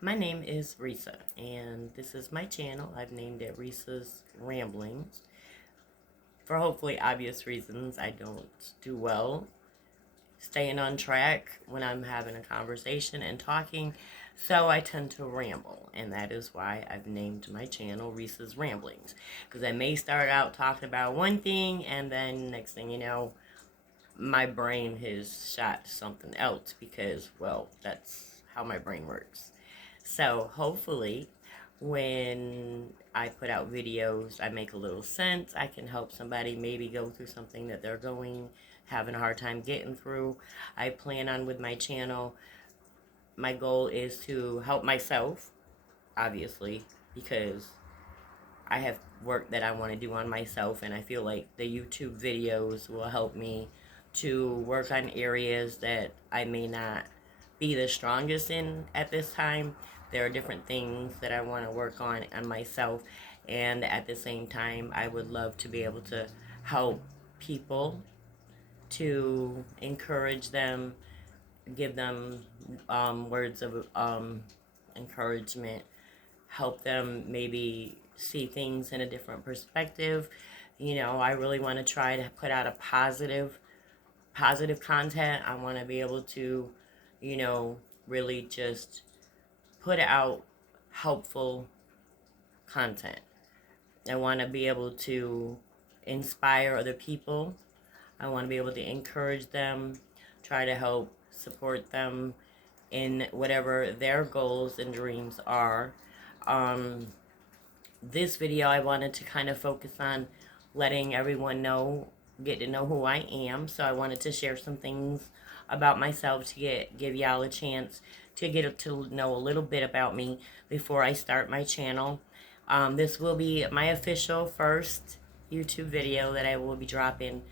My name is Risa, and this is my channel. I've named it Risa's Ramblings. For hopefully obvious reasons, I don't do well staying on track when I'm having a conversation and talking, so I tend to ramble, and that is why I've named my channel Risa's Ramblings. Because I may start out talking about one thing, and then next thing you know, my brain has shot something else because, well, that's how my brain works. So hopefully, when I put out videos, I make a little sense. I can help somebody maybe go through something that they're having a hard time getting through. I plan on with my channel, my goal is to help myself, obviously, because I have work that I want to do on myself, and I feel like the YouTube videos will help me to work on areas that I may not be the strongest in at this time. There are different things that I want to work on myself, and at the same time, I would love to be able to help people, to encourage them, give them words of encouragement, help them maybe see things in a different perspective. I really want to try to put out a positive content. I want to be able to, really just put out helpful content. I want to be able to inspire other people. I want to be able to encourage them, try to help support them in whatever their goals and dreams are. Um, this video, I wanted to kind of focus on letting everyone get to know who I am. So I wanted to share some things about myself to give y'all a chance to get to know a little bit about me before I start my channel. This will be my official first YouTube video that I will be dropping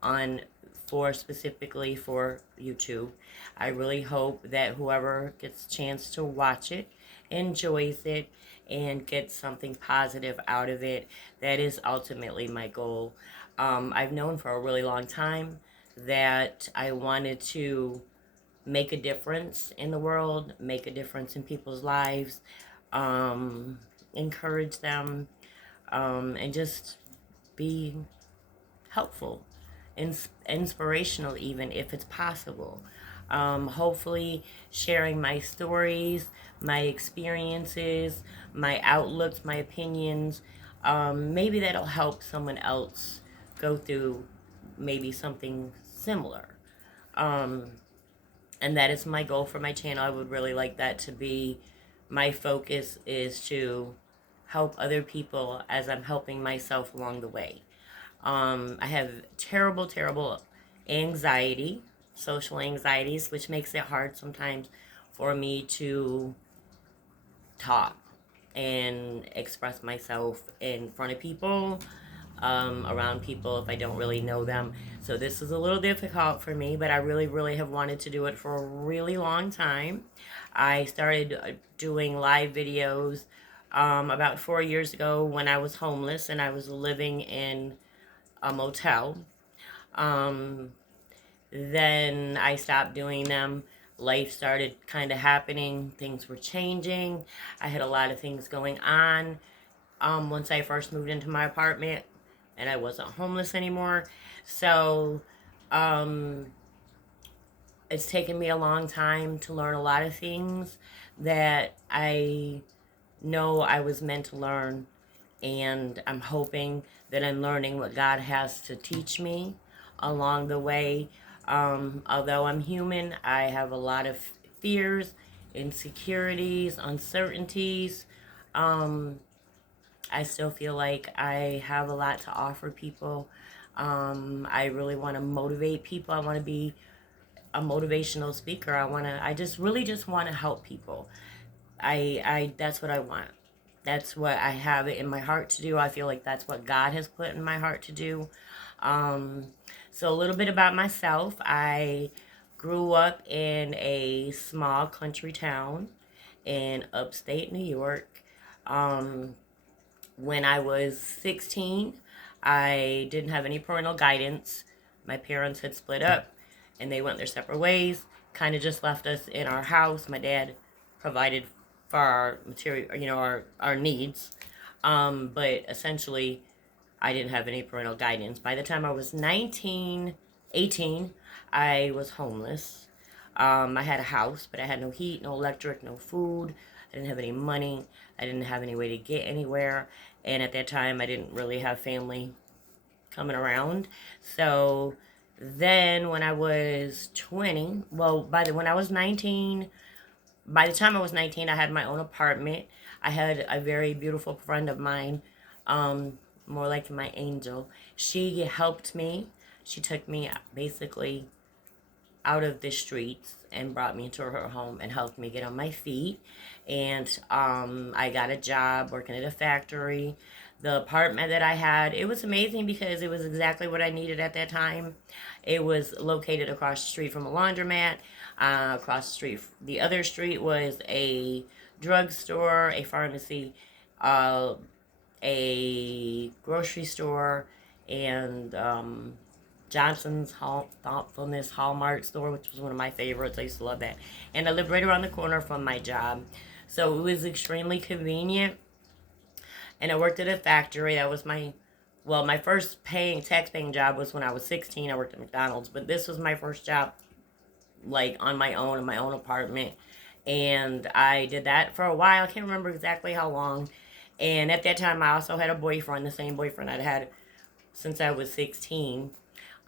on specifically for YouTube. I really hope that whoever gets a chance to watch it enjoys it and gets something positive out of it. That is ultimately my goal. I've known for a really long time that I wanted to make a difference in the world, make a difference in people's lives, encourage them, and just be helpful, inspirational, even if it's possible. Hopefully, sharing my stories, my experiences, my outlooks, my opinions. Maybe that'll help someone else go through maybe something similar. Um, and that is my goal for my channel. I would really like that to be my focus, is to help other people as I'm helping myself along the way. I have terrible anxiety, social anxieties, which makes it hard sometimes for me to talk and express myself in front of people, around people if I don't really know them. So this is a little difficult for me, but I really have wanted to do it for a really long time. I started doing live videos about 4 years ago when I was homeless and I was living in a motel. Um, then I stopped doing them. Life started kind of happening. Things were changing. I had a lot of things going on. Once I first moved into my apartment, and I wasn't homeless anymore. So, um, it's taken me a long time to learn a lot of things that I know I was meant to learn, and I'm hoping that I'm learning what God has to teach me along the way. Although I'm human, I have a lot of fears, insecurities, uncertainties. Um, I still feel like I have a lot to offer people. I really want to motivate people. I want to be a motivational speaker. I just really just want to help people. That's what I want. That's what I have it in my heart to do. I feel like that's what God has put in my heart to do. Um, so a little bit about myself. I grew up in a small country town in upstate New York. Um, when I was 16, I didn't have any parental guidance. My parents had split up and they went their separate ways, kind of just left us in our house. My dad provided for our material, our needs. But essentially, I didn't have any parental guidance. By the time I was 19, 18, I was homeless. I had a house, but I had no heat, no electric, no food. I didn't have any money. I didn't have any way to get anywhere. And at that time, I didn't really have family coming around. So then when I was 20, well, when I was 19, by the time I was 19, I had my own apartment. I had a very beautiful friend of mine, more like my angel. She helped me. She took me basically out of the streets and brought me into her home and helped me get on my feet. And I got a job working at a factory. The apartment that I had, it was amazing because it was exactly what I needed at that time. It was located across the street from a laundromat. Across the street, the other street was a drugstore, a pharmacy, uh, a grocery store, and Johnson's Thoughtfulness Hallmark store, which was one of my favorites. I used to love that. And I lived right around the corner from my job. So it was extremely convenient. And I worked at a factory. That was my first tax paying job was when I was 16. I worked at McDonald's. But this was my first job, like on my own, in my own apartment. And I did that for a while. I can't remember exactly how long. And at that time, I also had a boyfriend, the same boyfriend I'd had since I was 16.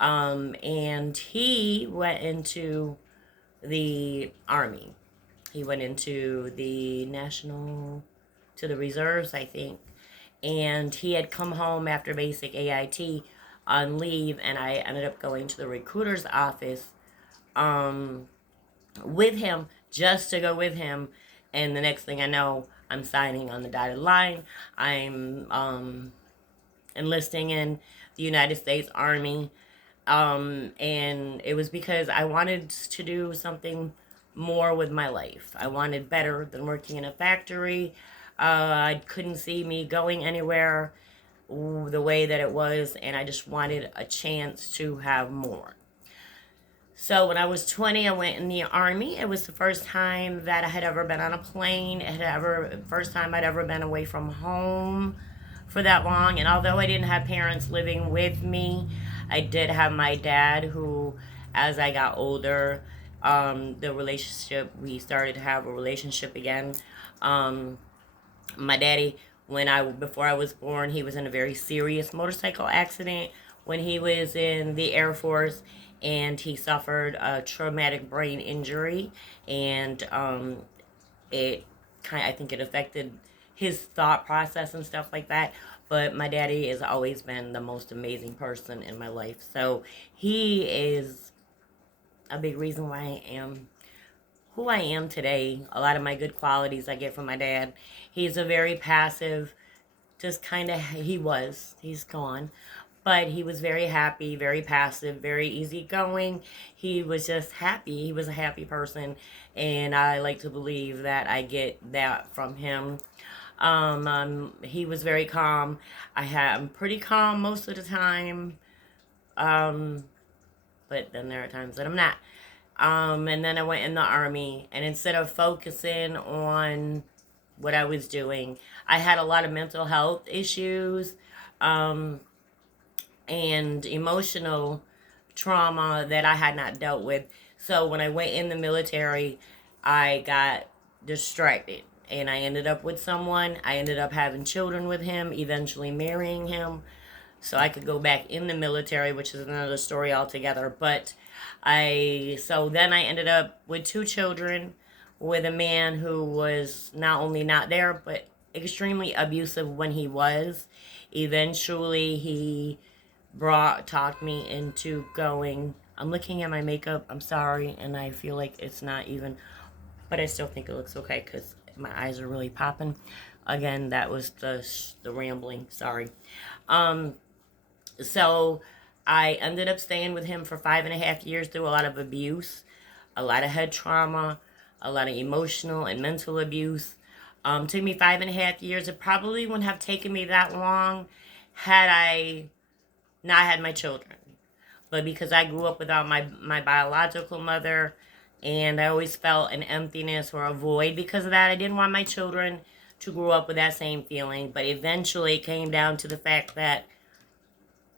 And he went into the Army. He went into to the reserves, I think. And he had come home after basic AIT on leave, and I ended up going to the recruiter's office with him, just to go with him. And the next thing I know, I'm signing on the dotted line. I'm enlisting in the United States Army. And it was because I wanted to do something more with my life. I wanted better than working in a factory. I couldn't see me going anywhere the way that it was, and I just wanted a chance to have more. So when I was 20, I went in the Army. It was the first time that I had ever been on a plane. First time I'd ever been away from home for that long. And although I didn't have parents living with me, I did have my dad who, as I got older, we started to have a relationship again. My daddy, before I was born, he was in a very serious motorcycle accident when he was in the Air Force, and he suffered a traumatic brain injury, and I think it affected his thought process and stuff like that. But my daddy has always been the most amazing person in my life, so he is a big reason why I am who I am today. A lot of my good qualities I get from my dad. He's a very passive, he's gone, but he was very happy, very passive, very easygoing. He was just happy. He was a happy person, and I like to believe that I get that from him. He was very calm. I'm pretty calm most of the time, but then there are times that I'm not. And then I went in the Army, and instead of focusing on what I was doing, I had a lot of mental health issues, and emotional trauma that I had not dealt with. So when I went in the military, I got distracted, and I ended up with someone. I ended up having children with him, eventually marrying him, so I could go back in the military, which is another story altogether. But so then I ended up with 2 children with a man who was not only not there, but extremely abusive when he was. Eventually, he talked me into going. I'm looking at my makeup. I'm sorry, and I feel like it's not even, but I still think it looks okay because my eyes are really popping. Again, that was the rambling. Sorry. So I ended up staying with him for 5.5 years through a lot of abuse, a lot of head trauma, a lot of emotional and mental abuse. Took me 5.5 years. It probably wouldn't have taken me that long had I not had my children. But because I grew up without my biological mother, And I always felt an emptiness or a void because of that. I didn't want my children to grow up with that same feeling, but eventually it came down to the fact that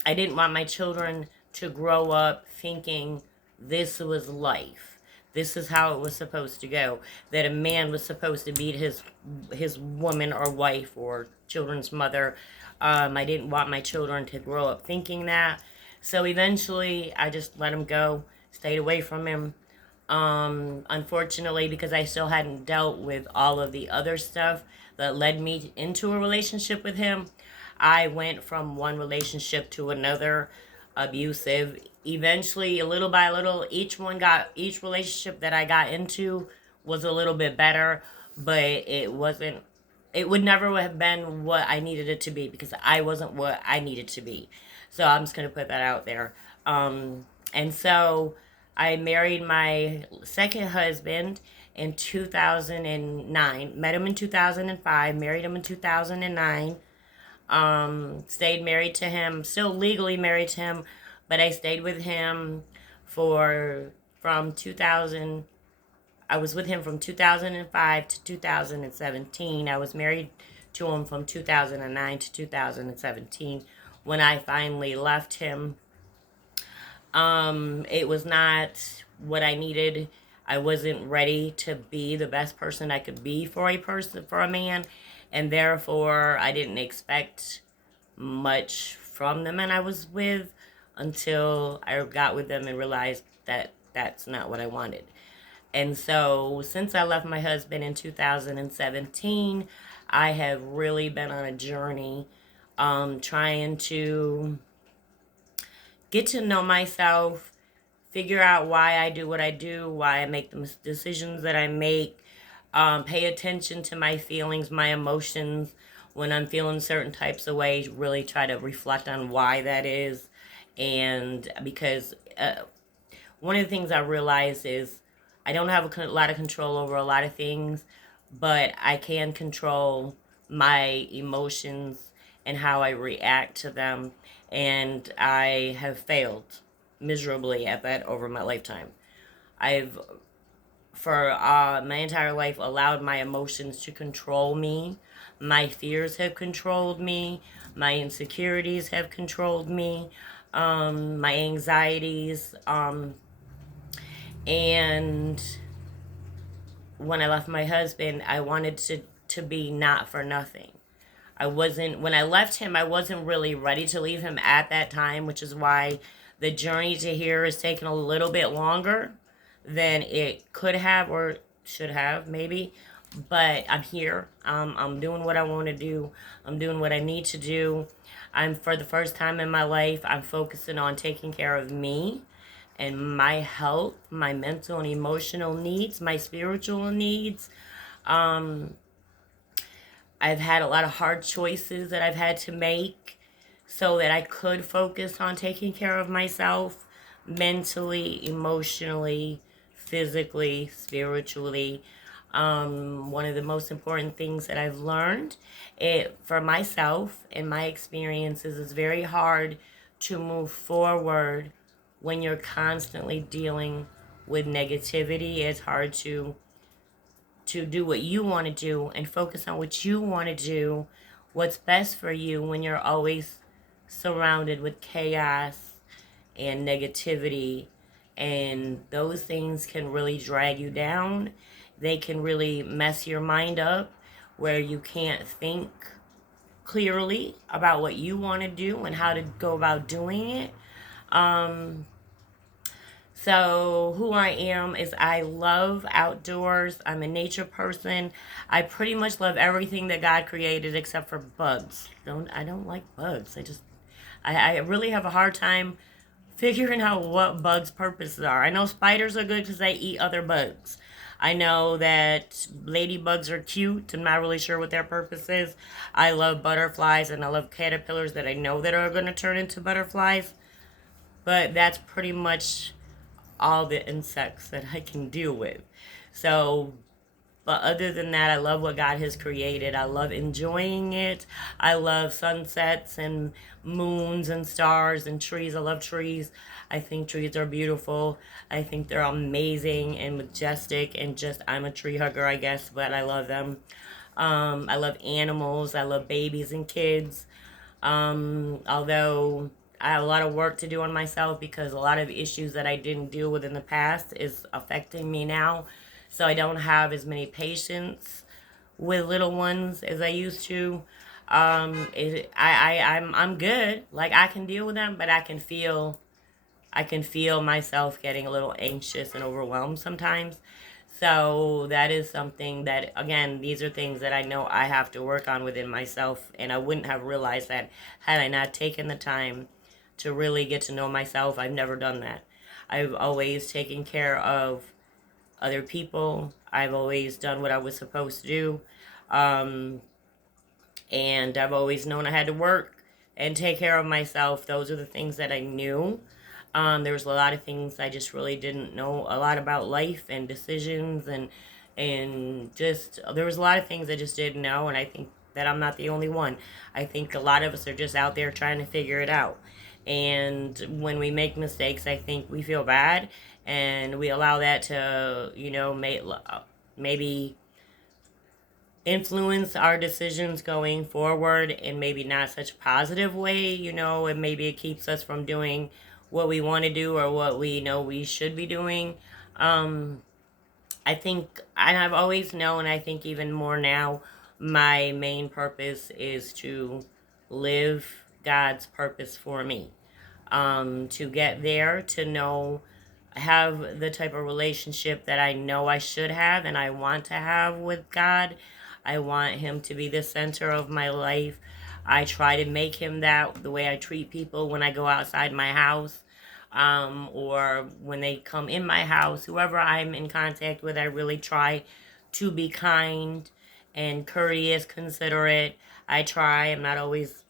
I didn't want my children to grow up thinking this was life. This is how it was supposed to go. That a man was supposed to beat his woman or wife or children's mother. I didn't want my children to grow up thinking that. So eventually, I just let him go, stayed away from him. Unfortunately, because I still hadn't dealt with all of the other stuff that led me into a relationship with him, I went from one relationship to another, abusive. Eventually, little by little, each relationship that I got into was a little bit better, but it wasn't. It would never have been what I needed it to be because I wasn't what I needed to be. So I'm just gonna put that out there. And so I married my second husband in 2009. Met him in 2005. Married him in 2009. Stayed married to him, still legally married to him, but I stayed with him for from 2000. I was with him from 2005 to 2017. I was married to him from 2009 to 2017. When I finally left him, it was not what I needed. I wasn't ready to be the best person I could be for a man, and therefore I didn't expect much from the men I was with until I got with them and realized that that's not what I wanted. And so, since I left my husband in 2017, I have really been on a journey trying to get to know myself, figure out why I do what I do, why I make the decisions that I make, pay attention to my feelings, my emotions. When I'm feeling certain types of ways, really try to reflect on why that is. And because one of the things I realize is I don't have a lot of control over a lot of things, but I can control my emotions and how I react to them. And I have failed miserably at that over my lifetime. I've, for my entire life, allowed my emotions to control me. My fears have controlled me. My insecurities have controlled me. My anxieties. And when I left my husband, I wanted to be not for nothing. When I left him, I wasn't really ready to leave him at that time, which is why the journey to here has taken a little bit longer than it could have or should have, maybe. But I'm here. I'm doing what I want to do. I'm doing what I need to do. For the first time in my life, I'm focusing on taking care of me and my health, my mental and emotional needs, my spiritual needs. I've had a lot of hard choices that I've had to make so that I could focus on taking care of myself mentally, emotionally, physically, spiritually. One of the most important things that I've learned for myself and my experiences is very hard to move forward when you're constantly dealing with negativity. It's hard to do what you want to do and focus on what you want to do, what's best for you when you're always surrounded with chaos and negativity. And those things can really drag you down. They can really mess your mind up where you can't think clearly about what you want to do and how to go about doing it. So who I am is I love outdoors. I'm a nature person. I pretty much love everything that God created except for bugs. I don't like bugs. I really have a hard time figuring out what bugs' purposes are. I know spiders are good because they eat other bugs. I know that ladybugs are cute. I'm not really sure what their purpose is. I love butterflies and I love caterpillars that I know that are going to turn into butterflies. But that's pretty much all the insects that I can deal with. So But other than that, I love what God has created. I love enjoying it. I love sunsets and moons and stars and trees. I love trees. I think trees are beautiful. I think they're amazing and majestic, and just, I'm a tree hugger, I guess, but I love them. I love animals. I love babies and kids. Although I have a lot of work to do on myself because a lot of issues that I didn't deal with in the past is affecting me now. So I don't have as many patience with little ones as I used to. I'm good. Like, I can deal with them, but I can feel myself getting a little anxious and overwhelmed sometimes. So that is something that, again, these are things that I know I have to work on within myself, and I wouldn't have realized that had I not taken the time to really get to know myself. I've never done that. I've always taken care of other people. I've always done what I was supposed to do. Um, and I've always known I had to work and take care of myself. Those are the things that I knew. There was a lot of things I just really didn't know a lot about life and decisions, and just there was a lot of things I just didn't know, and I think that I'm not the only one. I think a lot of us are just out there trying to figure it out. And when we make mistakes, I think we feel bad, and we allow that to, maybe influence our decisions going forward in maybe not such a positive way, and maybe it keeps us from doing what we want to do or what we know we should be doing. Um, I think, and I've always known, I think even more now, my main purpose is to live God's purpose for me. To get there, to know, have the type of relationship that I know I should have and I want to have with God. I want Him to be the center of my life. I try to make Him that, the way I treat people when I go outside my house, or when they come in my house, whoever I'm in contact with, I really try to be kind and courteous, considerate. I'm not always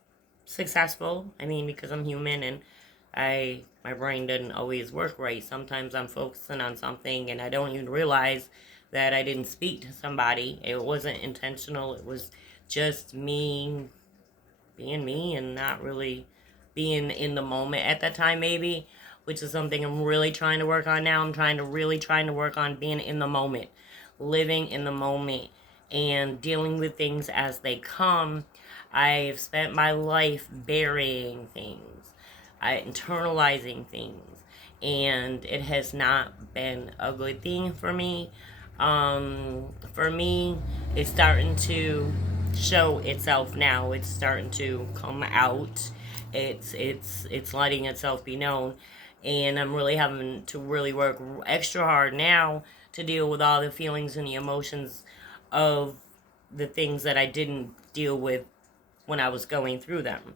successful. I mean, because I'm human, and my brain doesn't always work right. Sometimes I'm focusing on something and I don't even realize that I didn't speak to somebody. It wasn't intentional. It was just me being me and not really being in the moment at that time, maybe, which is something I'm really trying to work on now. I'm trying to work on being in the moment, living in the moment, and dealing with things as they come. I've spent my life burying things, internalizing things, and it has not been a good thing for me. For me, it's starting to show itself now. It's starting to come out. It's letting itself be known, and I'm really having to really work extra hard now to deal with all the feelings and the emotions of the things that I didn't deal with when I was going through them.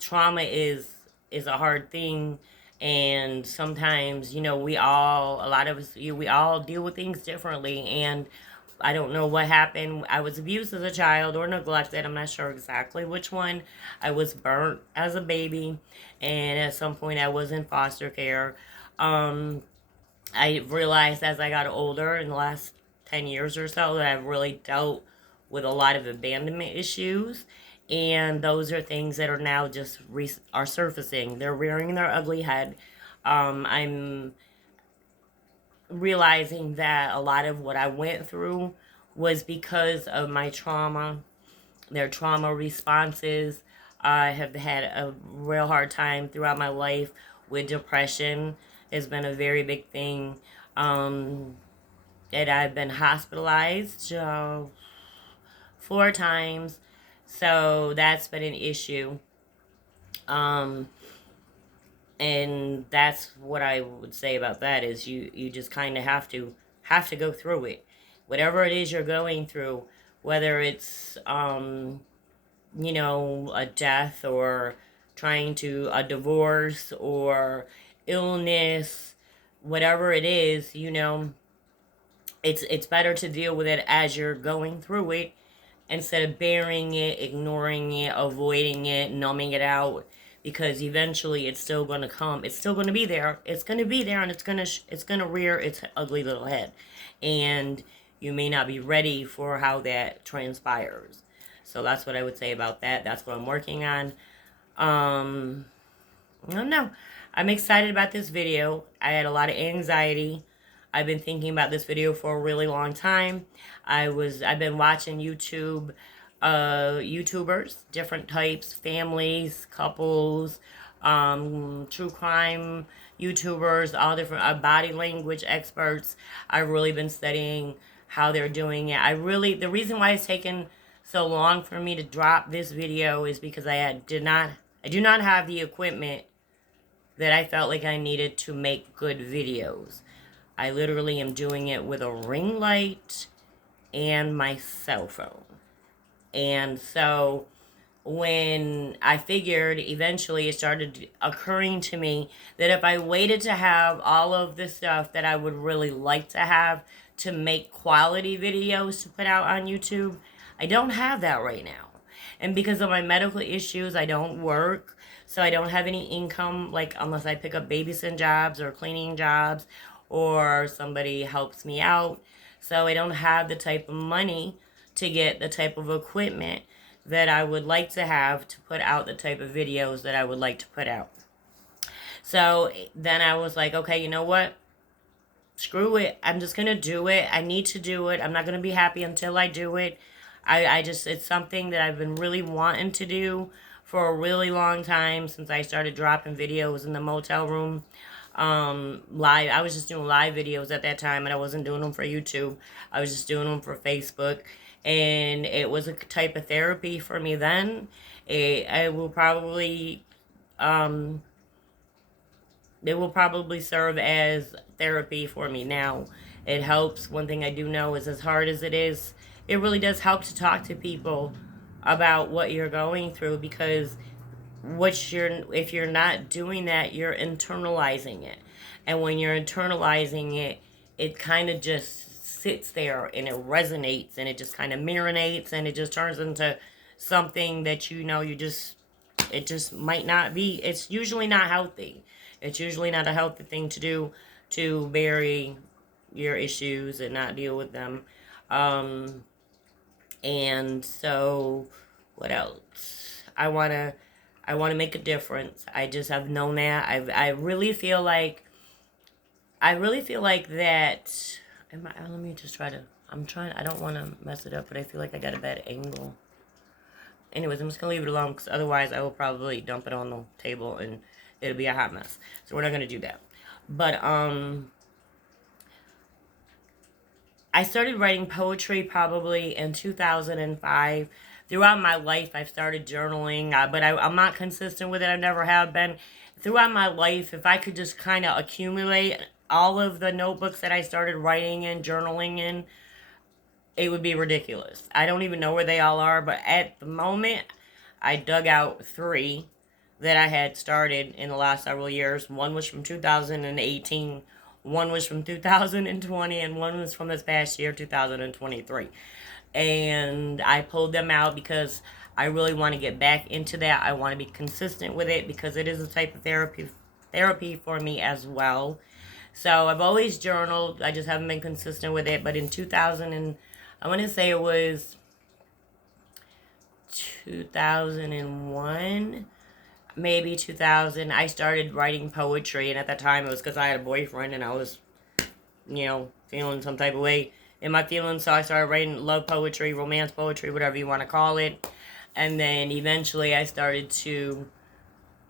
Trauma is a hard thing, and sometimes, a lot of us, we all deal with things differently. And I don't know what happened. I was abused as a child or neglected. I'm not sure exactly which one. I was burnt as a baby, and at some point I was in foster care. um I realized as I got older in the last 10 years or so that I've really dealt with a lot of abandonment issues. And those are things that are now just are surfacing. They're rearing their ugly head. I'm realizing that a lot of what I went through was because of my trauma, their trauma responses. I have had a real hard time throughout my life with depression. Has been a very big thing. Um, that I've been hospitalized 4 times. So that's been an issue. Um, and that's what I would say about that is you just kind of have to go through it. Whatever it is you're going through, whether it's a death, or a divorce, or illness, whatever it is, it's better to deal with it as you're going through it, instead of burying it, ignoring it, avoiding it, numbing it out, because eventually it's still going to come. It's still going to be there. It's going to be there, and it's going to rear its ugly little head. And you may not be ready for how that transpires. So that's what I would say about that. That's what I'm working on. I don't know. I'm excited about this video. I had a lot of anxiety. I've been thinking about this video for a really long time. I've been watching YouTubers, different types, families, couples, true crime YouTubers, all different body language experts. I've really been studying how they're doing it. The reason why it's taken so long for me to drop this video is because I do not have the equipment that I felt like I needed to make good videos. I literally am doing it with a ring light and my cell phone. And so when I figured, eventually it started occurring to me that if I waited to have all of the stuff that I would really like to have to make quality videos to put out on YouTube, I don't have that right now. And because of my medical issues, I don't work. So I don't have any income, like unless I pick up babysitting jobs or cleaning jobs or somebody helps me out. So I don't have the type of money to get the type of equipment that I would like to have to put out the type of videos that I would like to put out. So then I was like, okay, you know what? Screw it. I'm just going to do it. I need to do it. I'm not going to be happy until I do it. It's something that I've been really wanting to do for a really long time since I started dropping videos in the motel room. Live. I was just doing live videos at that time, and I wasn't doing them for YouTube. I was just doing them for Facebook, and it was a type of therapy for me then. It will probably serve as therapy for me now. It helps. One thing I do know is, as hard as it is, it really does help to talk to people about what you're going through, because if you're not doing that, you're internalizing it. And when you're internalizing it, it kind of just sits there and it resonates and it just kind of marinates and it just turns into something that it just might not be. It's usually not healthy. It's usually not a healthy thing to do, to bury your issues and not deal with them. And so, what else? I wanna make a difference. I just have known that. I really feel like that. Let me just try to. I don't want to mess it up, but I feel like I got a bad angle. Anyways, I'm just gonna leave it alone because otherwise I will probably dump it on the table and it'll be a hot mess. So we're not gonna do that. But I started writing poetry probably in 2005. Throughout my life, I've started journaling, but I'm not consistent with it. I never have been. Throughout my life, if I could just kind of accumulate all of the notebooks that I started writing and journaling in, it would be ridiculous. I don't even know where they all are, but at the moment, I dug out 3 that I had started in the last several years. One was from 2018. One was from 2020, and one was from this past year, 2023. And I pulled them out because I really want to get back into that. I want to be consistent with it because it is a type of therapy for me as well. So I've always journaled. I just haven't been consistent with it. But in 2000 and I want to say it was 2001, maybe 2000, I started writing poetry. And at that time, it was because I had a boyfriend and I was, feeling some type of way in my feelings. So I started writing love poetry, romance poetry, whatever you want to call it. And then eventually I started to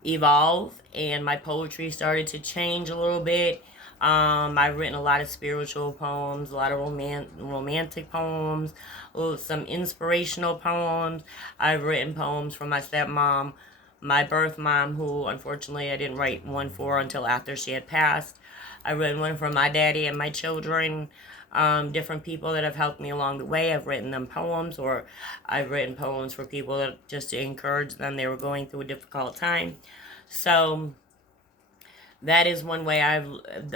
evolve and my poetry started to change a little bit. I've written a lot of spiritual poems, a lot of romantic poems, some inspirational poems. I've written poems from my stepmom, my birth mom, who unfortunately I didn't write one for until after she had passed. I've written one from my daddy and my children, different people that have helped me along the way. I've written them poems, or I've written poems for people that just to encourage them. They were going through a difficult time. So that is one way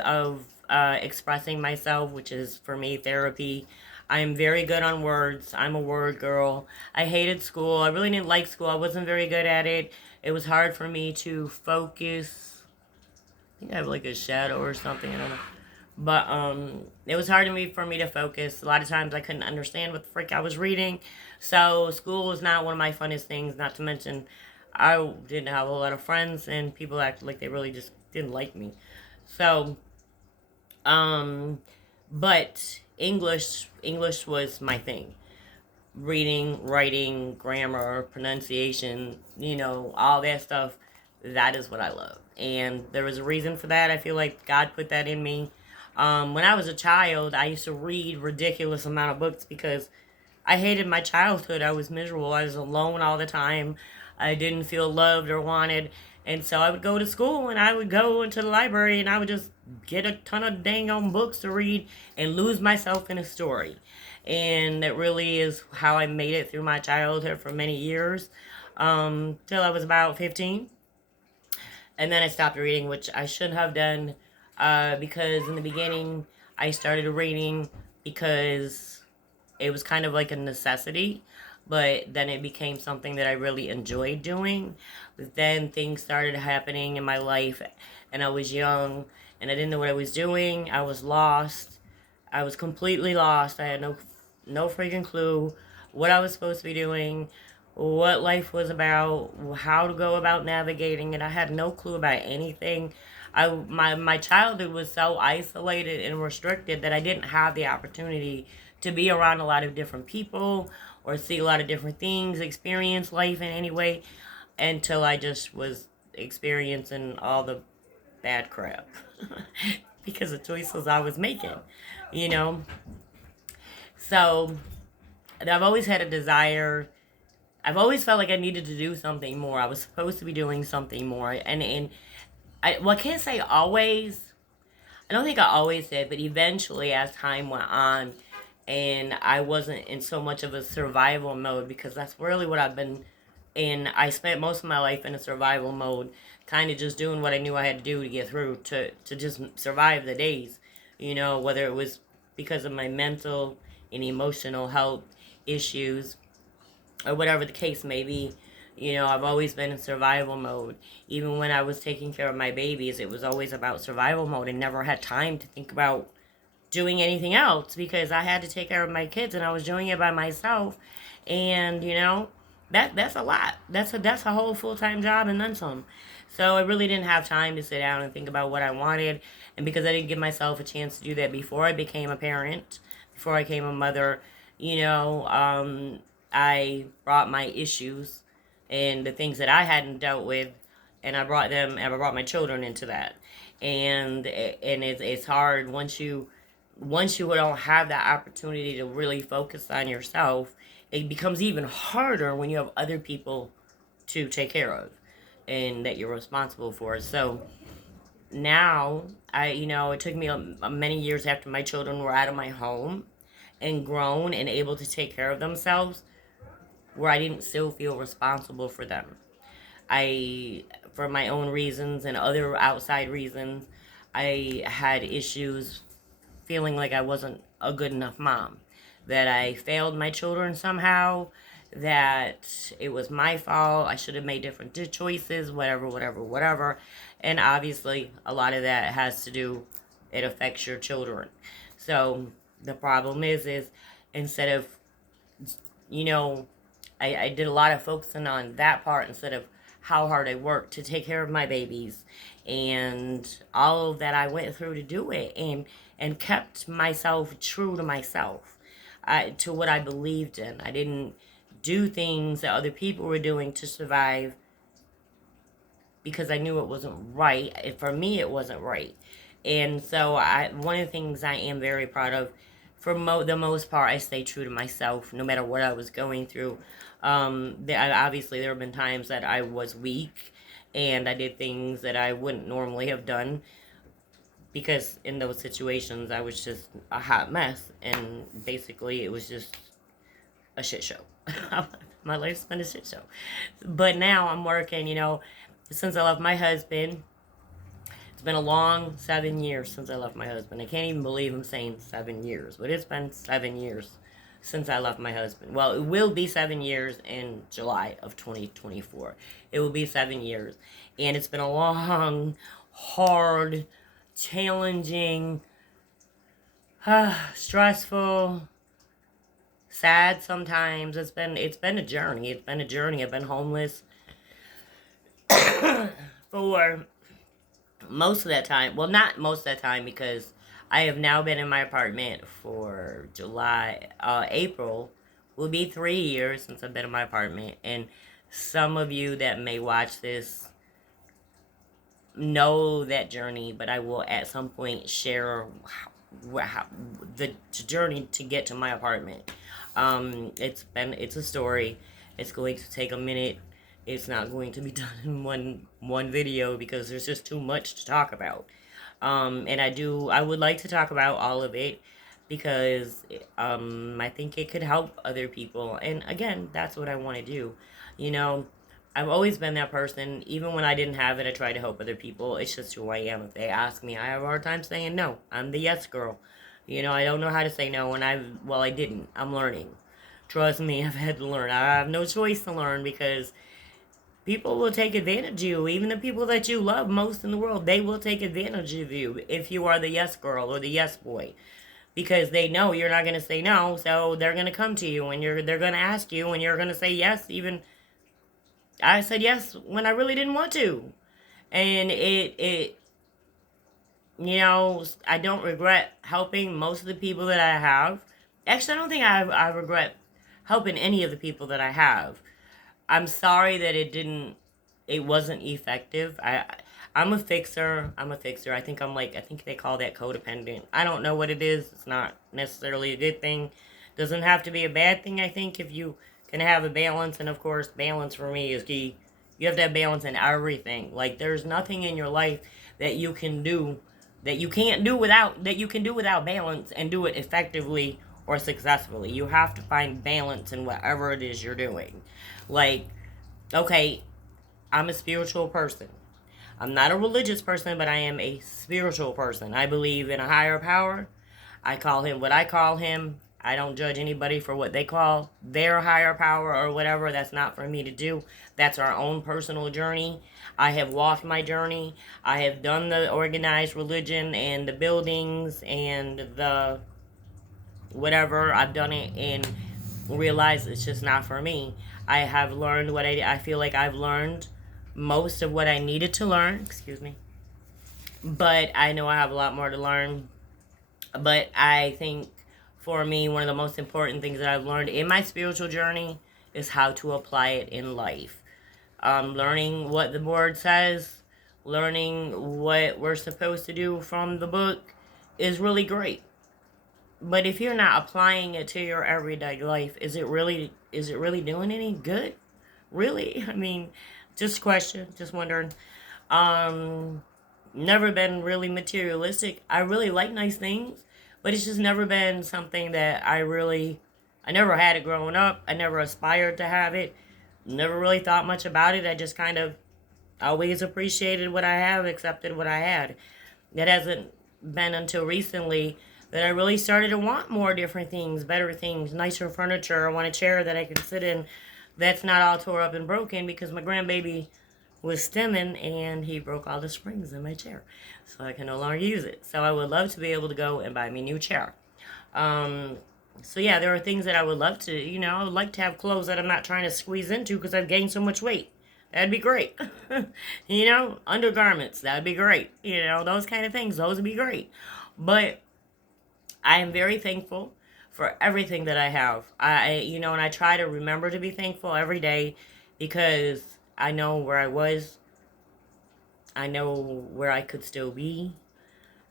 of expressing myself, which is for me therapy. I am very good on words. I'm a word girl. I hated school. I really didn't like school. I wasn't very good at it. It was hard for me to focus. I think I have like a shadow or something. I don't know. But it was hard for me to focus. A lot of times I couldn't understand what the frick I was reading. So school was not one of my funnest things. Not to mention, I didn't have a lot of friends, and people acted like they really just didn't like me. So, um, but English was my thing. Reading, writing, grammar, pronunciation, all that stuff. That is what I love. And there was a reason for that. I feel like God put that in me. When I was a child, I used to read ridiculous amount of books because I hated my childhood. I was miserable. I was alone all the time. I didn't feel loved or wanted. And so I would go to school and I would go into the library and I would just get a ton of dang on books to read and lose myself in a story. And that really is how I made it through my childhood for many years, till I was about 15. And then I stopped reading, which I shouldn't have done, because in the beginning I started reading because it was kind of like a necessity, but then it became something that I really enjoyed doing. But then things started happening in my life, and I was young, and I didn't know what I was doing. I was lost. I was completely lost. I had no freaking clue what I was supposed to be doing, what life was about, how to go about navigating it. I had no clue about anything. My childhood was so isolated and restricted that I didn't have the opportunity to be around a lot of different people or see a lot of different things, experience life in any way, until I just was experiencing all the bad crap because of choices I was making, you know. So I've always had a desire. I've always felt like I needed to do something more. I was supposed to be doing something more, and I can't say always. I don't think I always did, but eventually, as time went on, and I wasn't in so much of a survival mode because that's really what I've been in. I spent most of my life in a survival mode, kind of just doing what I knew I had to do to get through to just survive the days. Whether it was because of my mental and emotional health issues or whatever the case may be. I've always been in survival mode. Even when I was taking care of my babies, it was always about survival mode and never had time to think about doing anything else because I had to take care of my kids and I was doing it by myself. And, that's a lot. That's a whole full-time job and then some. So I really didn't have time to sit down and think about what I wanted. And because I didn't give myself a chance to do that before I became a parent, before I became a mother, I brought my issues and the things that I hadn't dealt with, and I brought my children into that. And it's hard once you don't have that opportunity to really focus on yourself. It becomes even harder when you have other people to take care of and that you're responsible for. So now it took me many years after my children were out of my home and grown and able to take care of themselves, where I didn't still feel responsible for them. For my own reasons and other outside reasons, I had issues feeling like I wasn't a good enough mom, that I failed my children somehow, that it was my fault, I should have made different choices, whatever, whatever, whatever. And obviously, a lot of that has to do, it affects your children. So the problem is instead of, you know, I did a lot of focusing on that part instead of how hard I worked to take care of my babies and all of that I went through to do it, and kept myself true to myself, to what I believed in. I didn't do things that other people were doing to survive because I knew it wasn't right. For me, it wasn't right. And so one of the things I am very proud of, for the most part, I stay true to myself no matter what I was going through. Obviously, there have been times that I was weak and I did things that I wouldn't normally have done because in those situations I was just a hot mess, and basically it was just a shit show. My life's been a shit show. But now I'm working, since I left my husband. It's been a long 7 years since I left my husband. I can't even believe I'm saying 7 years, but it's been 7 years since I left my husband. Well, it will be 7 years in July of 2024. It will be 7 years. And it's been a long, hard, challenging, Stressful, sad sometimes. It's been a journey. It's been a journey. I've been homeless for most of that time. Well, not most of that time, because I have now been in my apartment for April will be 3 years since I've been in my apartment. And some of you that may watch this know that journey, but I will at some point share the journey to get to my apartment. It's a story. It's going to take a minute. It's not going to be done in one video because there's just too much to talk about. And I would like to talk about all of it because I think it could help other people. And again, that's what I want to do. You know, I've always been that person. Even when I didn't have it, I tried to help other people. It's just who I am. If they ask me, I have a hard time saying no. I'm the yes girl. You know, I don't know how to say no, and I didn't. I'm learning. Trust me, I've had to learn. I have no choice to learn because people will take advantage of you. Even the people that you love most in the world, they will take advantage of you if you are the yes girl or the yes boy. Because they know you're not going to say no, so they're going to come to you and they're going to ask you and you're going to say yes. Even I said yes when I really didn't want to. And I don't regret helping most of the people that I have. Actually, I don't think I regret helping any of the people that I have. I'm sorry that it wasn't effective. I'm a fixer. I think I think they call that codependent. I don't know what it is. It's not necessarily a good thing. Doesn't have to be a bad thing, I think, if you can have a balance. And of course, balance for me is key. You have to have balance in everything. Like, there's nothing in your life that you can do that you can't do without that you can do without balance and do it effectively or successfully. You have to find balance in whatever it is you're doing. Like, okay, I'm a spiritual person. I'm not a religious person, but I am a spiritual person. I believe in a higher power. I call him what I call him. I don't judge anybody for what they call their higher power or whatever. That's not for me to do. That's our own personal journey. I have walked my journey. I have done the organized religion and the buildings and the whatever. I've done it and realized it's just not for me. I have learned I feel like I've learned most of what I needed to learn. Excuse me. But I know I have a lot more to learn. But I think for me, one of the most important things that I've learned in my spiritual journey is how to apply it in life. Learning what the board says, learning what we're supposed to do from the book is really great. But if you're not applying it to your everyday life, is it really doing any good? Really? I mean, just question, just wondering. Never been really materialistic. I really like nice things, but it's just never been something that I never had it growing up. I never aspired to have it. Never really thought much about it. I just kind of always appreciated what I have, accepted what I had. It hasn't been until recently that I really started to want more different things, better things, nicer furniture. I want a chair that I can sit in that's not all tore up and broken because my grandbaby was stemming and he broke all the springs in my chair. So I can no longer use it. So I would love to be able to go and buy me a new chair. So yeah, there are things that I would love to, I would like to have clothes that I'm not trying to squeeze into because I've gained so much weight. That'd be great. Undergarments, that'd be great. Those kind of things, those would be great. But I am very thankful for everything that I have. And I try to remember to be thankful every day because I know where I was. I know where I could still be.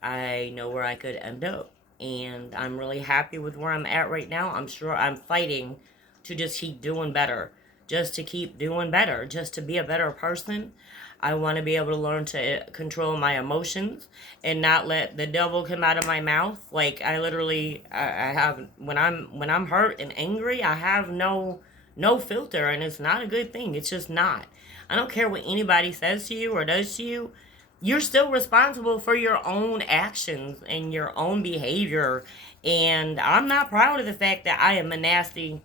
I know where I could end up. And I'm really happy with where I'm at right now. I'm sure I'm fighting to just keep doing better. Just to keep doing better. Just to be a better person. I want to be able to learn to control my emotions and not let the devil come out of my mouth. Like I have when I'm hurt and angry, I have no filter, and it's not a good thing. It's just not. I don't care what anybody says to you or does to you. You're still responsible for your own actions and your own behavior. And I'm not proud of the fact that I am a nasty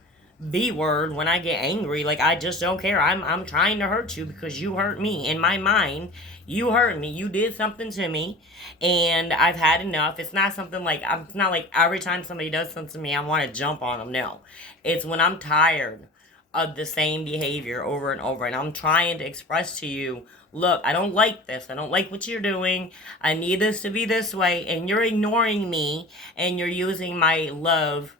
B word when I get angry. Like, I just don't care. I'm trying to hurt you because you hurt me. In my mind, you hurt me. You did something to me, and I've had enough. It's not something like it's not like every time somebody does something to me, I want to jump on them. No, it's when I'm tired of the same behavior over and over, and I'm trying to express to you, look, I don't like this. I don't like what you're doing. I need this to be this way, and you're ignoring me, and you're using my love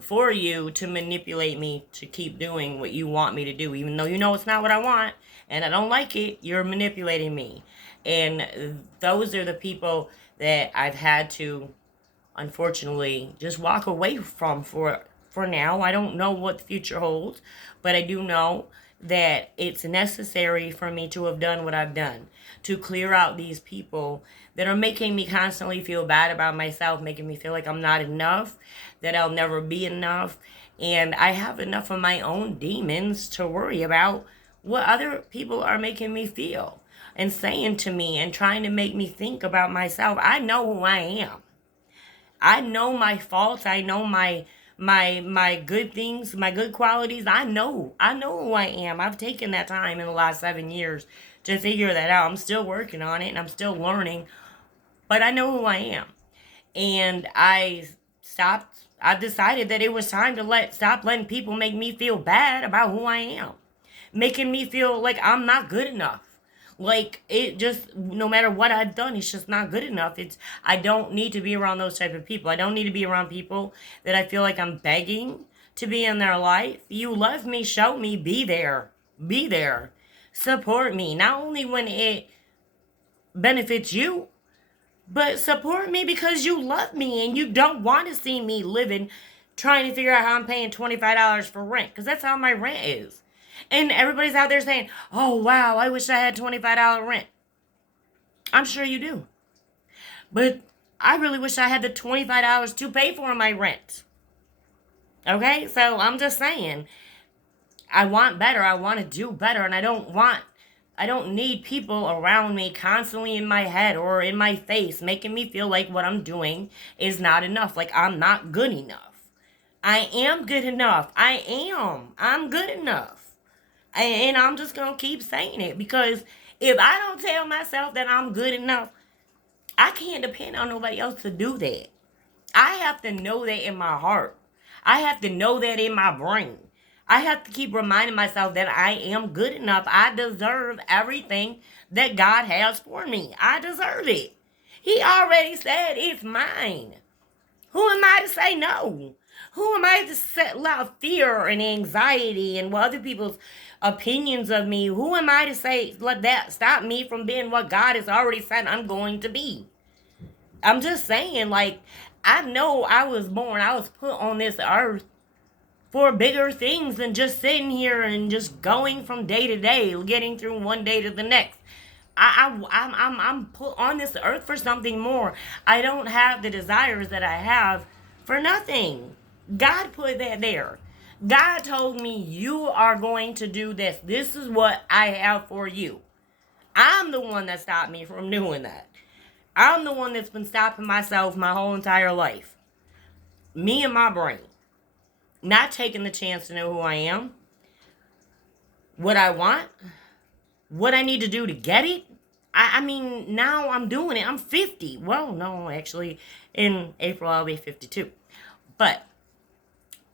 for you to manipulate me to keep doing what you want me to do, even though you know it's not what I want and I don't like it. You're manipulating me. And those are the people that I've had to, unfortunately, just walk away from for now. I don't know what the future holds, but I do know that it's necessary for me to have done what I've done, to clear out these people that are making me constantly feel bad about myself, making me feel like I'm not enough, that I'll never be enough. And I have enough of my own demons to worry about what other people are making me feel and saying to me and trying to make me think about myself. I know who I am. I know my faults. I know my good things, my good qualities. I know who I am. I've taken that time in the last 7 years to figure that out. I'm still working on it and I'm still learning, but I know who I am. And I've decided that it was time to stop letting people make me feel bad about who I am, making me feel like I'm not good enough. Like, it just, no matter what I've done, it's just not good enough. I don't need to be around those type of people. I don't need to be around people that I feel like I'm begging to be in their life. You love me, show me, be there. Be there. Support me. Not only when it benefits you, but support me because you love me and you don't want to see me living, trying to figure out how I'm paying $25 for rent. Because that's how my rent is. And everybody's out there saying, oh, wow, I wish I had $25 rent. I'm sure you do. But I really wish I had the $25 to pay for my rent. Okay? So I'm just saying, I want better. I want to do better. And I don't need people around me constantly in my head or in my face making me feel like what I'm doing is not enough. Like I'm not good enough. I am good enough. I am. I'm good enough. And I'm just going to keep saying it because if I don't tell myself that I'm good enough, I can't depend on nobody else to do that. I have to know that in my heart. I have to know that in my brain. I have to keep reminding myself that I am good enough. I deserve everything that God has for me. I deserve it. He already said it's mine. Who am I to say no? Who am I to allow fear and anxiety and other people's opinions of me? Who am I to say, let that stop me from being what God has already said I'm going to be? I'm just saying, like, I know I was put on this earth for bigger things than just sitting here and just going from day to day, getting through one day to the next. I'm put on this earth for something more. I don't have the desires that I have for nothing. God put that there. God told me, you are going to do this. This is what I have for you. I'm the one that stopped me from doing that. I'm the one that's been stopping myself my whole entire life. Me and my brain. Not taking the chance to know who I am. What I want. What I need to do to get it. I mean, now I'm doing it. I'm 50. Well, no, actually, in April I'll be 52. But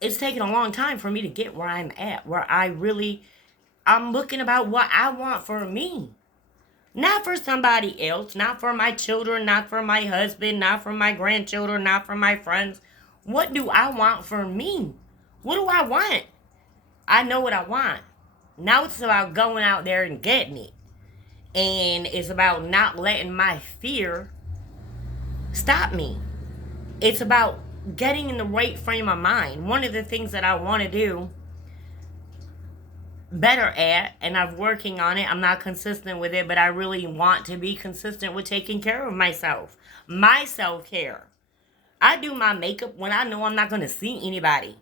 it's taken a long time for me to get where I'm at. Where I'm looking about what I want for me. Not for somebody else. Not for my children. Not for my husband. Not for my grandchildren. Not for my friends. What do I want for me? What do I want? I know what I want. Now it's about going out there and getting it. And it's about not letting my fear stop me. It's about getting in the right frame of mind. One of the things that I want to do better at, and I'm working on it, I'm not consistent with it, but I really want to be consistent with taking care of myself. My self-care. I do my makeup when I know I'm not going to see anybody.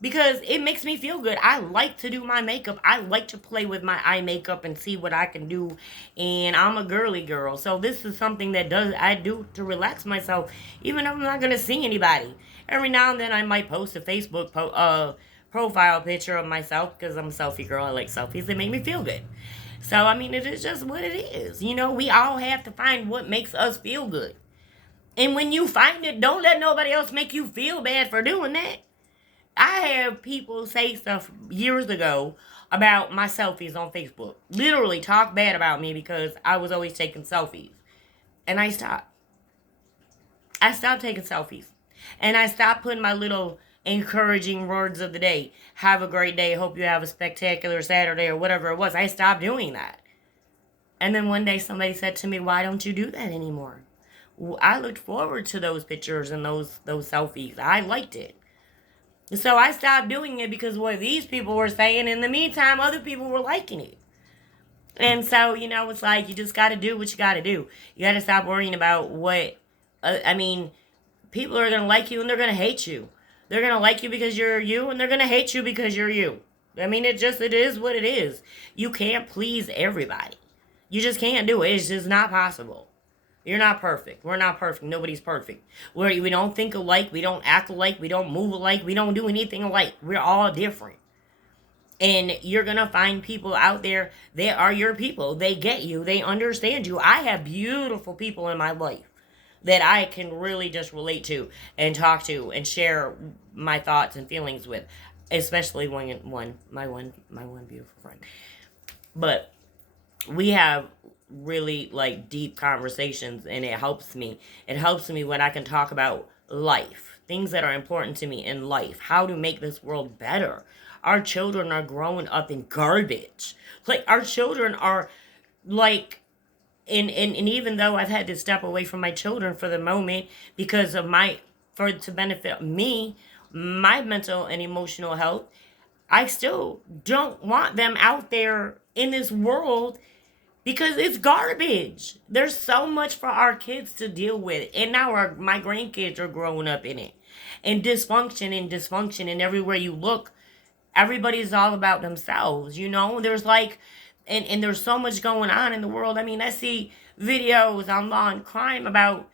Because it makes me feel good. I like to do my makeup. I like to play with my eye makeup and see what I can do. And I'm a girly girl. So this is something that I do to relax myself. Even if I'm not going to see anybody. Every now and then I might post a Facebook profile picture of myself because I'm a selfie girl. I like selfies. They make me feel good. So, I mean, it is just what it is. You know, we all have to find what makes us feel good. And when you find it, don't let nobody else make you feel bad for doing that. I have people say stuff years ago about my selfies on Facebook. Literally talk bad about me because I was always taking selfies. And I stopped. I stopped taking selfies. And I stopped putting my little encouraging words of the day. Have a great day. Hope you have a spectacular Saturday or whatever it was. I stopped doing that. And then one day somebody said to me, why don't you do that anymore? I looked forward to those pictures and those selfies. I liked it. So I stopped doing it because what these people were saying. In the meantime, other people were liking it. And so, you know, it's like you just got to do what you got to do. You got to stop worrying about what, people are going to like you and they're going to hate you. They're going to like you because you're you and they're going to hate you because you're you. I mean, it is what it is. You can't please everybody. You just can't do it. It's just not possible. You're not perfect. We're not perfect. Nobody's perfect. We don't think alike. We don't act alike. We don't move alike. We don't do anything alike. We're all different. And you're going to find people out there that are your people. They get you. They understand you. I have beautiful people in my life that I can really just relate to and talk to and share my thoughts and feelings with. Especially my one beautiful friend. But we have really like deep conversations and it helps me. It helps me when I can talk about life. Things that are important to me in life. How to make this world better. Our children are growing up in garbage. Like, our children are, like, and even though I've had to step away from my children for the moment because of to benefit me, my mental and emotional health, I still don't want them out there in this world because it's garbage. There's so much for our kids to deal with. And now my grandkids are growing up in it. And dysfunction, and everywhere you look, everybody's all about themselves, you know? There's like, and there's so much going on in the world. I mean, I see videos online crime about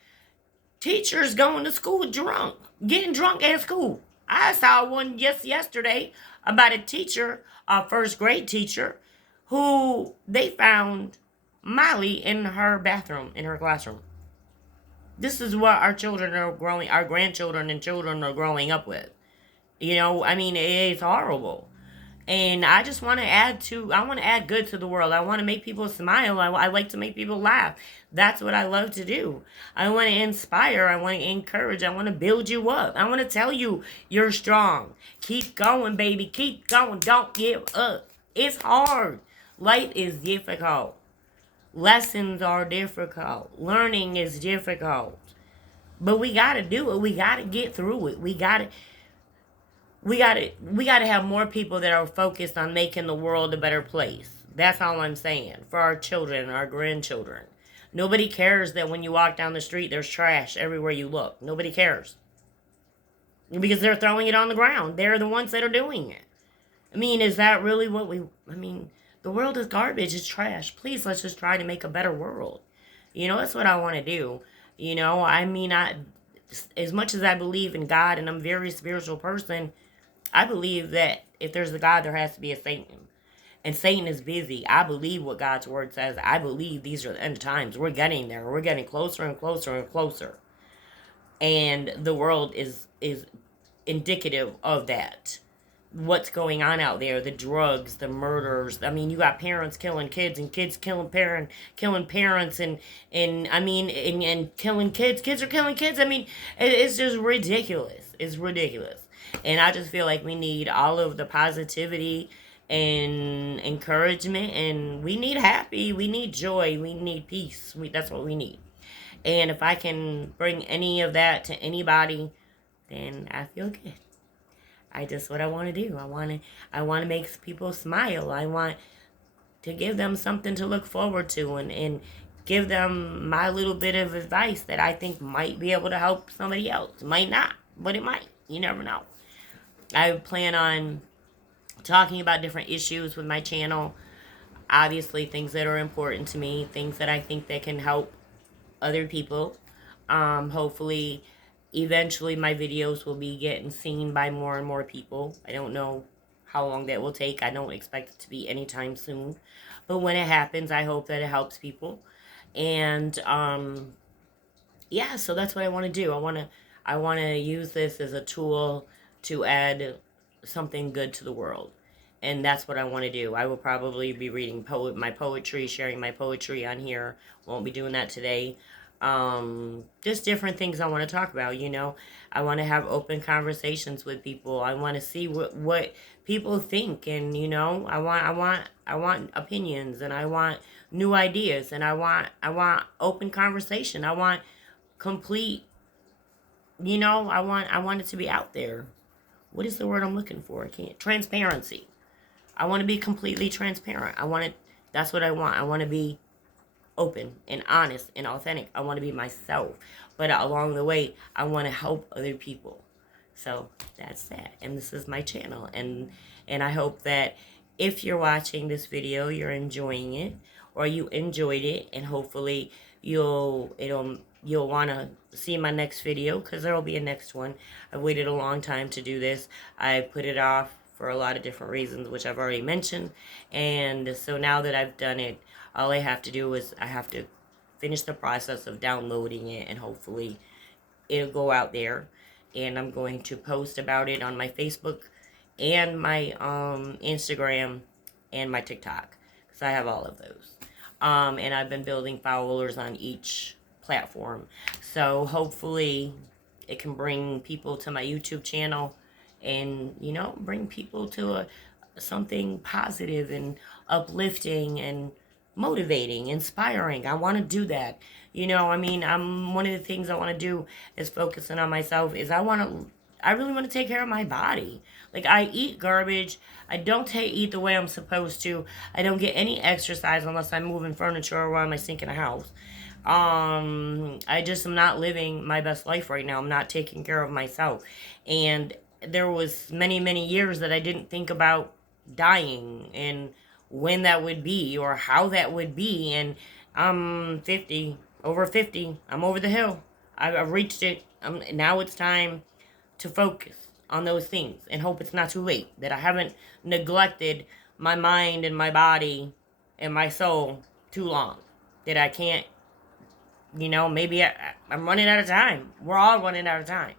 teachers going to school drunk, getting drunk at school. I saw one yesterday about a teacher, a first grade teacher, who they found Molly in her bathroom, in her classroom. This is what our children are growing, our grandchildren and children are growing up with. You know, I mean, it's horrible. And I just want to I want to add good to the world. I want to make people smile. I like to make people laugh. That's what I love to do. I want to inspire. I want to encourage. I want to build you up. I want to tell you you're strong. Keep going, baby. Keep going. Don't give up. It's hard. Life is difficult. Lessons are difficult. Learning is difficult. But we got to do it. We got to get through it. We got to have more people that are focused on making the world a better place. That's all I'm saying. For our children, our grandchildren. Nobody cares that when you walk down the street, there's trash everywhere you look. Nobody cares. Because they're throwing it on the ground. They're the ones that are doing it. I mean, is that really what the world is garbage. It's trash. Please, let's just try to make a better world. You know, that's what I want to do. You know, I mean, as much as I believe in God and I'm a very spiritual person, I believe that if there's a God, there has to be a Satan. And Satan is busy. I believe what God's word says. I believe these are the end times. We're getting there. We're getting closer and closer and closer. And the world is indicative of that. What's going on out there, the drugs, the murders. I mean, you got parents killing kids and kids killing parents and killing kids. Kids are killing kids. I mean, it's just ridiculous. It's ridiculous. And I just feel like we need all of the positivity and encouragement, and we need we need joy, we need peace. That's what we need. And if I can bring any of that to anybody, then I feel good. What I want to do. I want to make people smile. I want to give them something to look forward to and give them my little bit of advice that I think might be able to help somebody else. Might not, but it might. You never know. I plan on talking about different issues with my channel. Obviously, things that are important to me, things that I think that can help other people. Hopefully, Eventually, my videos will be getting seen by more and more people. I don't know how long that will take. I don't expect it to be anytime soon. But when it happens, I hope that it helps people. And yeah, so that's what I want to do. I want to use this as a tool to add something good to the world. And that's what I want to do. I will probably be reading my poetry, sharing my poetry on here. Won't be doing that today. Just different things I want to talk about, you know. I want to have open conversations with people. I want to see what people think, and you know, I want opinions, and I want new ideas, and I want open conversation. I want complete, you know, I want it to be out there. What is the word I'm looking for? I can't. Transparency. I want to be completely transparent. I want it. That's what I want. I want to be open and honest and authentic. I want to be myself. But along the way, I want to help other people. So that's that. And this is my channel. And I hope that if you're watching this video, you're enjoying it, or you enjoyed it, and hopefully you'll want to see my next video, because there will be a next one. I've waited a long time to do this. I put it off for a lot of different reasons, which I've already mentioned. And so now that I've done it, all I have to do is I have to finish the process of downloading it, and hopefully it'll go out there. And I'm going to post about it on my Facebook and my Instagram and my TikTok, because I have all of those. And I've been building followers on each platform. So hopefully it can bring people to my YouTube channel, and, you know, bring people to something positive and uplifting and motivating, inspiring. I want to do that. You know, I mean, one of the things I want to do is focusing on myself. Is I really want to take care of my body. Like, I eat garbage. I don't eat the way I'm supposed to. I don't get any exercise unless I'm moving furniture around my sink in a house. I just am not living my best life right now. I'm not taking care of myself. And there was many years that I didn't think about dying and when that would be or how that would be. And I'm 50, over 50. I'm over the hill. I've reached it. Now it's time to focus on those things and hope it's not too late, that I haven't neglected my mind and my body and my soul too long, that I can't, you know, maybe I'm running out of time. We're all running out of time.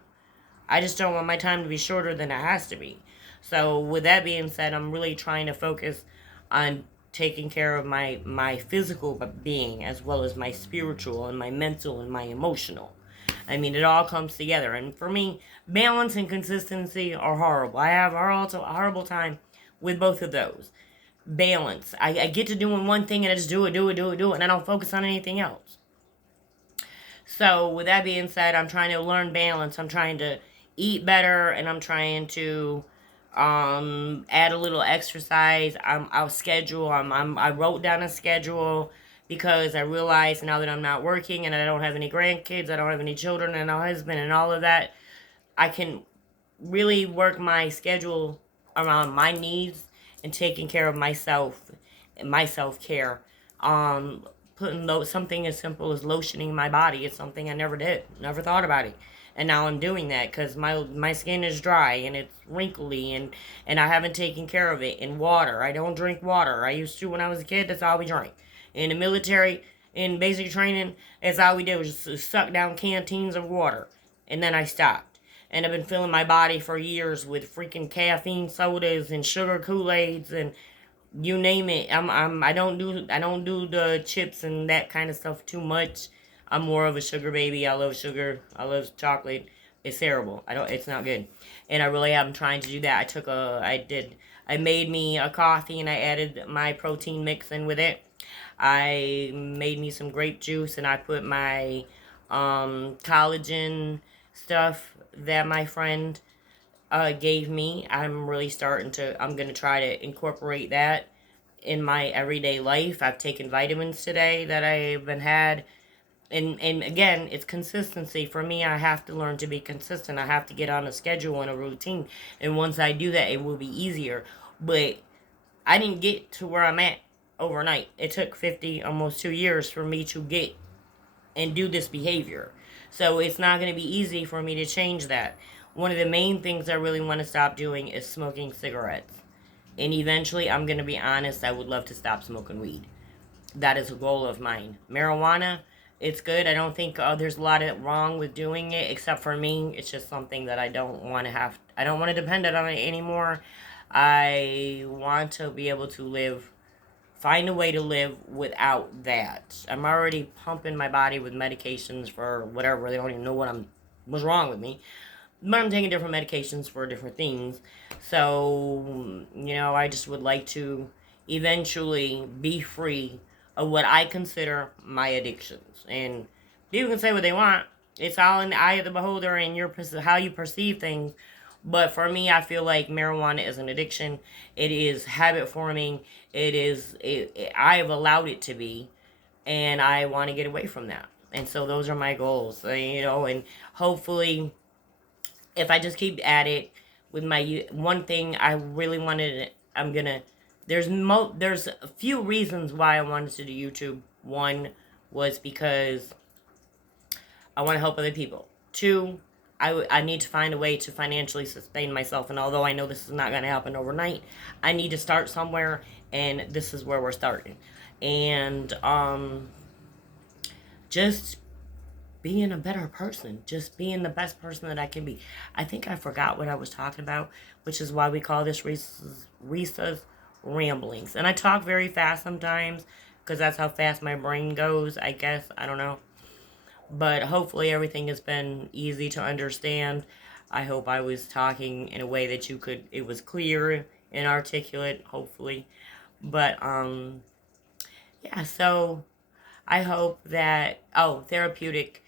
I just don't want my time to be shorter than it has to be. So with that being said, I'm really trying to focus on taking care of my physical being, as well as my spiritual and my mental and my emotional. I mean, it all comes together. And for me, balance and consistency are horrible. I have a horrible time with both of those. Balance. I get to doing one thing and I just do it, and I don't focus on anything else. So with that being said, I'm trying to learn balance. I'm trying to eat better, and I'm trying to add a little exercise. I'll schedule. I wrote down a schedule, because I realize now that I'm not working and I don't have any grandkids, I don't have any children and a husband and all of that, I can really work my schedule around my needs and taking care of myself and my self-care. Putting something as simple as lotioning my body is something I never did, never thought about it. And now I'm doing that because my skin is dry and it's wrinkly, and I haven't taken care of it. And water, I don't drink water. I used to when I was a kid. That's all we drank. In the military, in basic training, that's all we did was just suck down canteens of water. And then I stopped. And I've been filling my body for years with freaking caffeine sodas and sugar Kool-Aids and you name it. I don't do the chips and that kind of stuff too much. I'm more of a sugar baby. I love sugar. I love chocolate. It's terrible. It's not good. And I really am trying to do that. I made me a coffee and I added my protein mix in with it. I made me some grape juice and I put my collagen stuff that my friend gave me. I'm going to try to incorporate that in my everyday life. I've taken vitamins today that I've had. And again, it's consistency. For me, I have to learn to be consistent. I have to get on a schedule and a routine. And once I do that, it will be easier. But I didn't get to where I'm at overnight. It took 50, almost 2 years for me to get and do this behavior. So it's not going to be easy for me to change that. One of the main things I really want to stop doing is smoking cigarettes. And eventually, I'm going to be honest, I would love to stop smoking weed. That is a goal of mine. Marijuana, it's good. I don't think there's a lot of wrong with doing it, except for me. It's just something that I don't want to have. I don't want to depend on it anymore. I want to be able to live, find a way to live without that. I'm already pumping my body with medications for whatever. They don't even know what's wrong with me. But I'm taking different medications for different things. So, I just would like to eventually be free of what I consider my addictions. And people can say what they want. It's all in the eye of the beholder and how you perceive things. But for me, I feel like marijuana is an addiction. It is habit forming. I have allowed it to be. And I want to get away from that. And so those are my goals, and hopefully if I just keep at it with my one thing I really wanted, there's a few reasons why I wanted to do YouTube. One was because I want to help other people. Two, I need to find a way to financially sustain myself. And although I know this is not going to happen overnight, I need to start somewhere, and this is where we're starting. And just being a better person, just being the best person that I can be. I think I forgot what I was talking about, which is why we call this Risa's Ramblings. And I talk very fast sometimes because that's how fast my brain goes, I guess. I don't know. But hopefully everything has been easy to understand. I hope I was talking in a way that it was clear and articulate, hopefully. But, yeah, so I hope that, therapeutic.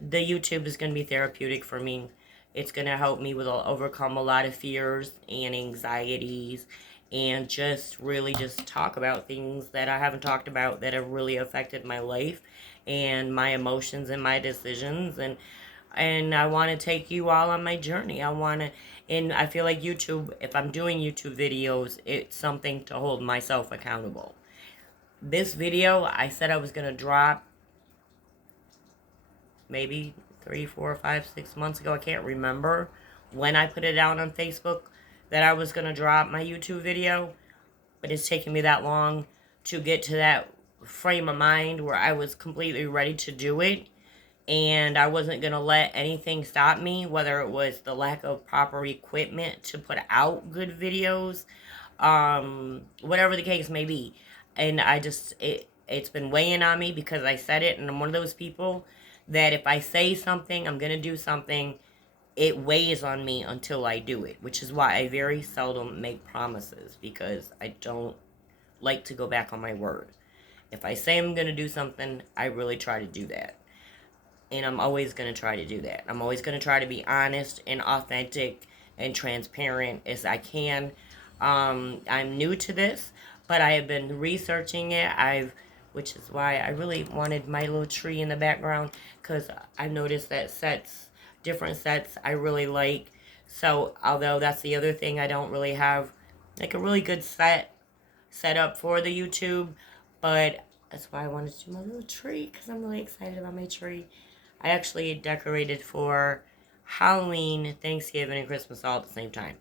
The YouTube is going to be therapeutic for me. It's going to help me overcome a lot of fears and anxieties and just really just talk about things that I haven't talked about that have really affected my life and my emotions and my decisions. And I want to take you all on my journey. And I feel like YouTube, if I'm doing YouTube videos, it's something to hold myself accountable. This video, I said I was going to drop maybe 3, 4, 5, 6 months ago. I can't remember when I put it out on Facebook that I was going to drop my YouTube video. But it's taken me that long to get to that frame of mind where I was completely ready to do it. And I wasn't going to let anything stop me, whether it was the lack of proper equipment to put out good videos, whatever the case may be. And it's been weighing on me because I said it, and I'm one of those people that if I say something, I'm going to do something, it weighs on me until I do it, which is why I very seldom make promises, because I don't like to go back on my word. If I say I'm going to do something, I really try to do that. And I'm always going to try to do that. I'm always going to try to be honest and authentic and transparent as I can. I'm new to this, but I have been researching it. Which is why I really wanted my little tree in the background, because I noticed that different sets I really like. So, although that's the other thing, I don't really have like a really good set up for the YouTube, but that's why I wanted to do my little tree, because I'm really excited about my tree. I actually decorated for Halloween, Thanksgiving, and Christmas all at the same time,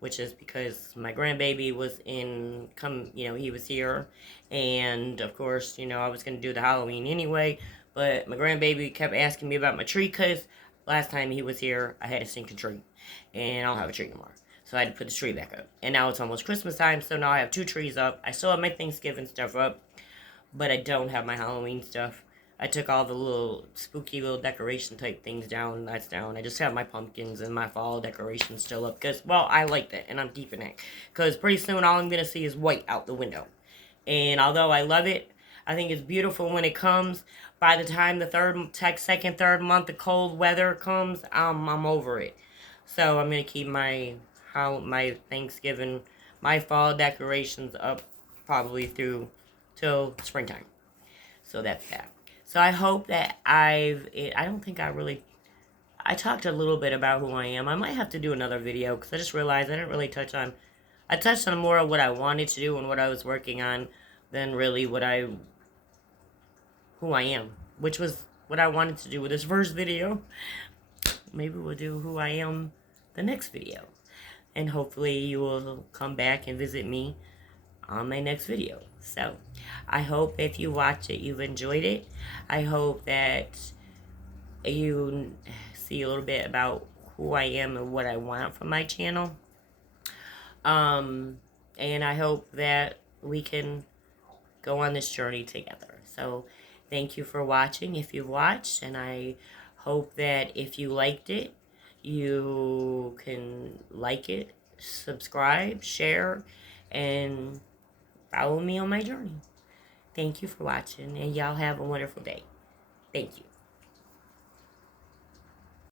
which is because my grandbaby was he was here, and of course, I was going to do the Halloween anyway, but my grandbaby kept asking me about my tree, because last time he was here, I had a stinking tree, and I don't have a tree anymore. So I had to put the tree back up. And now it's almost Christmas time, so now I have 2 trees up. I still have my Thanksgiving stuff up, but I don't have my Halloween stuff. I took all the little spooky little decoration type things down. That's down. I just have my pumpkins and my fall decorations still up because, well, I liked it and I'm keeping it. Because pretty soon all I'm going to see is white out the window. And although I love it, I think it's beautiful when it comes. By the time the second, third month of cold weather comes, I'm over it. So I'm going to keep my Thanksgiving, my fall decorations up probably till springtime. So that's that. So I hope that I don't think I talked a little bit about who I am. I might have to do another video because I just realized I didn't really I touched on more of what I wanted to do and what I was working on than really who I am, which was what I wanted to do with this first video. Maybe we'll do who I am the next video. And hopefully you will come back and visit me on my next video. So, I hope if you watch it, you've enjoyed it. I hope that you see a little bit about who I am and what I want from my channel. And I hope that we can go on this journey together. So, thank you for watching if you've watched, and I hope that if you liked it, you can like it, subscribe, share, and follow me on my journey. Thank you for watching, and y'all have a wonderful day. Thank you.